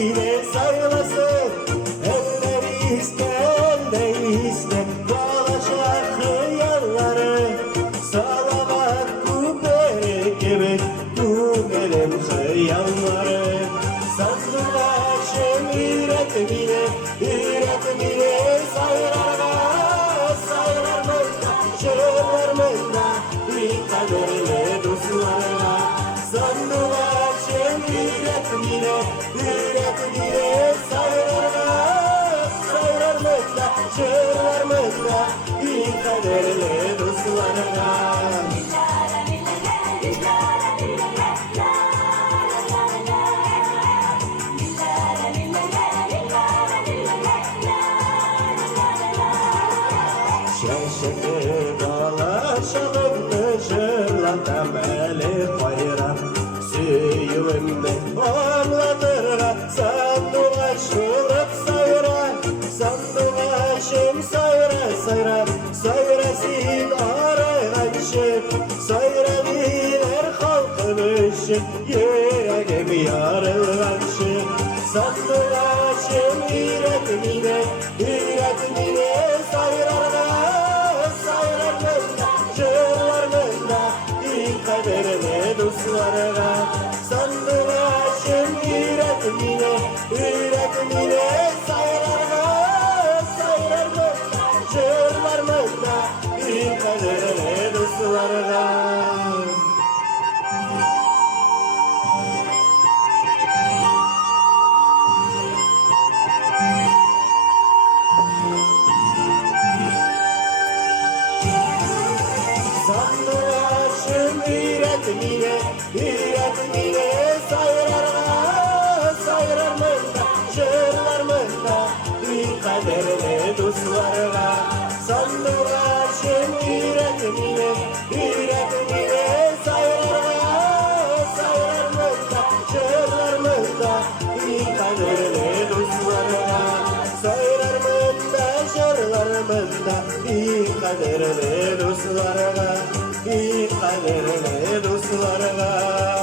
bile sayılasın. Eller iste, eller iste, dolaşak hıyarları. Salavat kubere gibi kubelim hıyarları. Sandılaşım üretmine, üretmine sayılarına, sayılarımızda, şehirlerimizde, bir kaderle dostlarına. Sandılaşım üretmine, üretmine sayılarına, sayılarımızda, şehirlerimizde, bir kaderle dostlarına. Şeşeki dolaşalım ışırlatam eli bayram. Süyümde omlatırlar sandılaşılıp sayıra. Sandılaşım sayıra sayıra, sayırasın arayışım. Sayıra bilir halkınışım, yüreğim yarılışım. Sandılaşım üretmine, üretmine sayıra. Kaderine dostlarına sandılaşım üretmine, üretmine sayılarına, sayılarına, çığırlarına, bir kaderine dostlarına. Sandılaşım üretmine, üretmine sayılarına, sayılarımızda, şehirlerimizde, bir kaderle dostlarına. Sandılaşım üretmine, üretmine sayılarına, sayılarımızda, şehirlerimizde, bir kaderle dostlarına. Sayılarımızda, şehirlerimizde, bir kaderle dostlarına. Bir kaderle dostlarına.